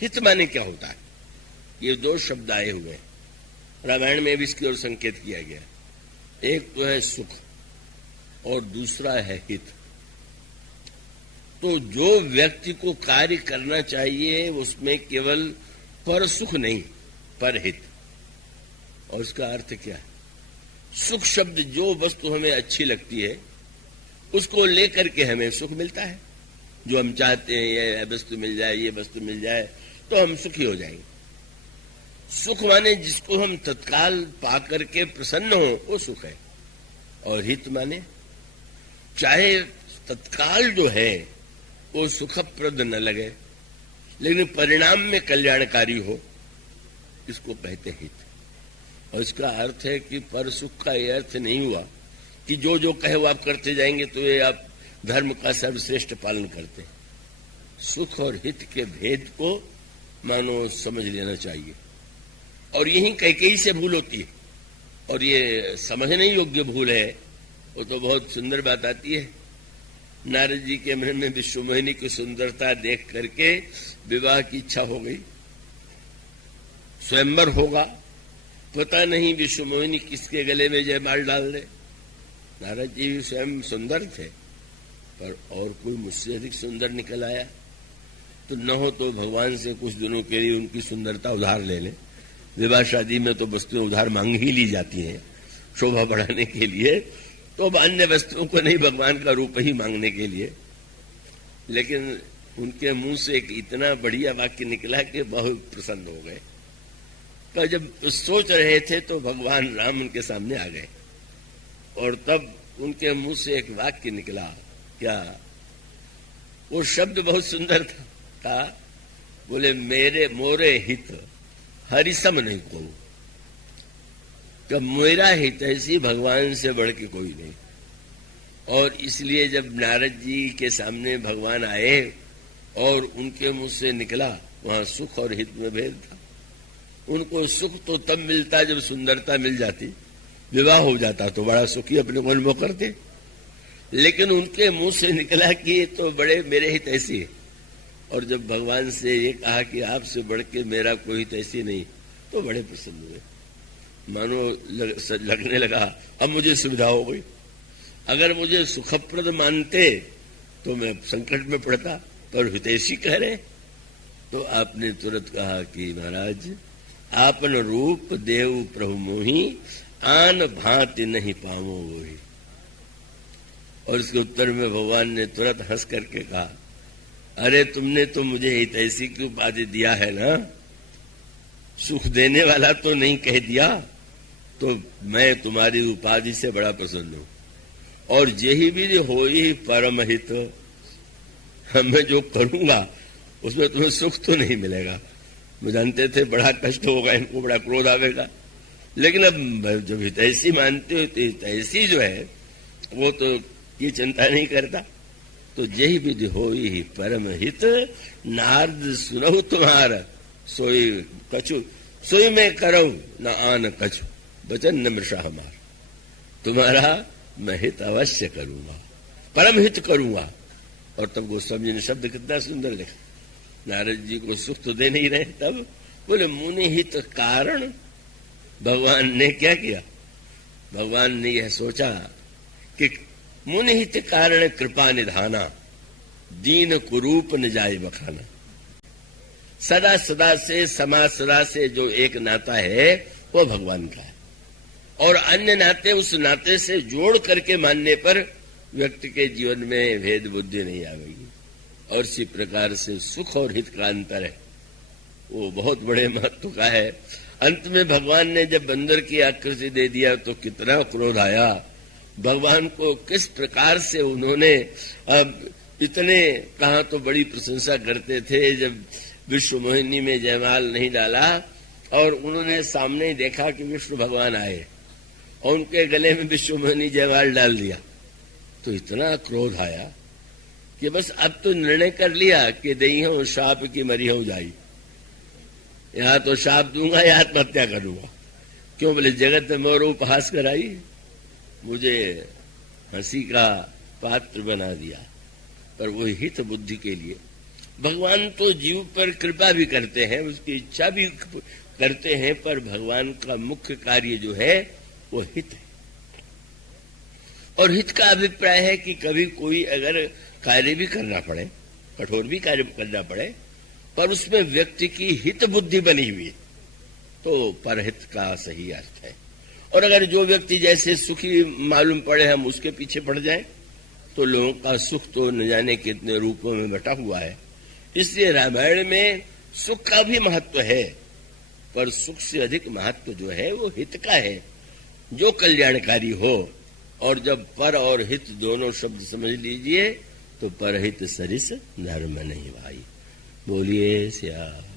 हित माने क्या होता है? ये दो शब्द आए हुए हैं, रामायण में भी इसकी ओर संकेत किया गया। एक तो है सुख और दूसरा है हित। तो जो व्यक्ति को कार्य करना चाहिए उसमें केवल पर सुख नहीं, पर हित। और उसका अर्थ क्या है? सुख शब्द जो वस्तु हमें अच्छी लगती है उसको लेकर के हमें सुख मिलता है। जो हम चाहते हैं ये वस्तु मिल जाए, ये वस्तु मिल जाए तो हम सुखी हो जाएंगे। सुख माने जिसको हम तत्काल पाकर के प्रसन्न हो वो सुख है। और हित माने चाहे तत्काल जो है वो सुखप्रद न लगे लेकिन परिणाम में कल्याणकारी हो, इसको कहते हित। और इसका अर्थ है कि पर सुख का यह अर्थ नहीं हुआ कि जो जो कहे वो आप करते जाएंगे तो ये आप धर्म का सर्वश्रेष्ठ पालन करते हैं। सुख और हित के भेद को मानो समझ लेना चाहिए। और यही कई से भूल होती है और ये समझने योग्य भूल है। वो तो बहुत सुंदर बात आती है, नारद जी के मन में विश्वमोहिनी की सुंदरता देख करके विवाह की इच्छा हो गई। स्वयंवर होगा, पता नहीं विश्वमोहिनी किसके गले में जयमाल डाल दे। नारद जी भी स्वयं सुंदर थे पर और कोई मुझसे अधिक सुंदर निकल आया तो न हो तो भगवान से कुछ दिनों के लिए उनकी सुंदरता उधार ले ले। विवाह शादी में तो वस्तुएं उधार मांग ही ली जाती हैं शोभा बढ़ाने के लिए, तो अब अन्य वस्तुओं को नहीं, भगवान का रूप ही मांगने के लिए। लेकिन उनके मुंह से एक इतना बढ़िया वाक्य निकला कि बहुत प्रसन्न हो गए। पर जब सोच रहे थे तो भगवान राम उनके सामने आ गए और तब उनके मुंह से एक वाक्य निकला। क्या? वो शब्द बहुत सुंदर था। बोले मेरे मोरे हित हरिसम नहीं को। तो मेरा हित ऐसी भगवान से बढ़ के कोई नहीं। और इसलिए जब नारद जी के सामने भगवान आए और उनके मुंह से निकला, वहां सुख और हित में भेद था। उनको सुख तो तब मिलता जब सुंदरता मिल जाती, विवाह हो जाता तो बड़ा सुखी अपने को अनुभव करते। लेकिन उनके मुंह से निकला कि ये तो बड़े मेरे हित ऐसी है। और जब भगवान से ये कहा कि आपसे बढ़ के मेरा कोई हित ऐसी नहीं, तो बड़े प्रसन्न हुए। मानो लगने लगा अब मुझे सुविधा हो गई। अगर मुझे सुखप्रद मानते तो मैं संकट में पड़ता, पर हितैषी कह रहे तो आपने तुरंत कहा कि महाराज आपन रूप देव प्रभु मोही आन भांति नहीं पावो वही। और इसके उत्तर में भगवान ने तुरंत हंस करके कहा, अरे तुमने तो मुझे हितैषी की उपाधि दिया है ना, सुख देने वाला तो नहीं कह दिया, तो मैं तुम्हारी उपाधि से बड़ा प्रसन्न हूं। और यही भी हो ही परम हित, मैं जो करूंगा उसमें तुम्हें सुख तो नहीं मिलेगा। वो जानते थे बड़ा कष्ट होगा, इनको बड़ा क्रोध आवेगा, लेकिन अब जब हितैषी मानते हो तो हितैषी जो है वो तो ये चिंता नहीं करता। तो यही विधि हो ही परम हित, नारद सुनहु तुम्हारा सोई कछु, सोई में करो न आन कछु, वचन न मृषा हमार। तुम्हारा मैं हित अवश्य करूंगा, परम हित करूंगा। और तब गोस्वामी ने शब्द कितना सुंदर लिखा। नारद जी को सुख तो दे नहीं रहे, तब बोले मुनि हित कारण। भगवान ने क्या किया? भगवान ने यह सोचा कि मुनि हित कारण कृपा निधाना, दीन कुरूप न जाय बखाना। सदा सदा से समाज सदा से जो एक नाता है वो भगवान का है, और अन्य नाते उस नाते से जोड़ करके मानने पर व्यक्ति के जीवन में भेद बुद्धि नहीं आएगी। और इसी प्रकार से सुख और हित का अंतर है, वो बहुत बड़े महत्व का है। अंत में भगवान ने जब बंदर की आकृति दे दिया तो कितना क्रोध आया। भगवान को किस प्रकार से उन्होंने अब इतने कहा तो बड़ी प्रशंसा करते थे जब विश्व मोहिनी में जयमाल नहीं डाला और उन्होंने सामने देखा कि विष्णु भगवान आए और उनके गले में विश्व मोहिनी जयमाल डाल दिया, तो इतना क्रोध आया कि बस अब तो निर्णय कर लिया कि दई हूं शाप की मरी हो जाई, या तो शाप दूंगा या आत्महत्या करूंगा। क्यों? बोले जगत मोर उपहास कराई, मुझे हंसी का पात्र बना दिया। पर वो हित बुद्धि के लिए भगवान तो जीव पर कृपा भी करते हैं, उसकी इच्छा भी करते हैं, पर भगवान का मुख्य कार्य जो है वो हित है। और हित का अभिप्राय है कि कभी कोई अगर कार्य भी करना पड़े, कठोर भी कार्य करना पड़े, पर उसमें व्यक्ति की हित बुद्धि बनी हुई, तो परहित का सही अर्थ है। और अगर जो व्यक्ति जैसे सुखी मालूम पड़े हम उसके पीछे पड़ जाएं, तो लोगों का सुख तो न जाने कितने रूपों में बटा हुआ है। इसलिए रामायण में सुख का भी महत्व है, पर सुख से अधिक महत्व जो है वो हित का है, जो कल्याणकारी हो। और जब पर और हित दोनों शब्द समझ लीजिए तो परहित सरिस धर्म नहीं भाई। बोलिए श्याम।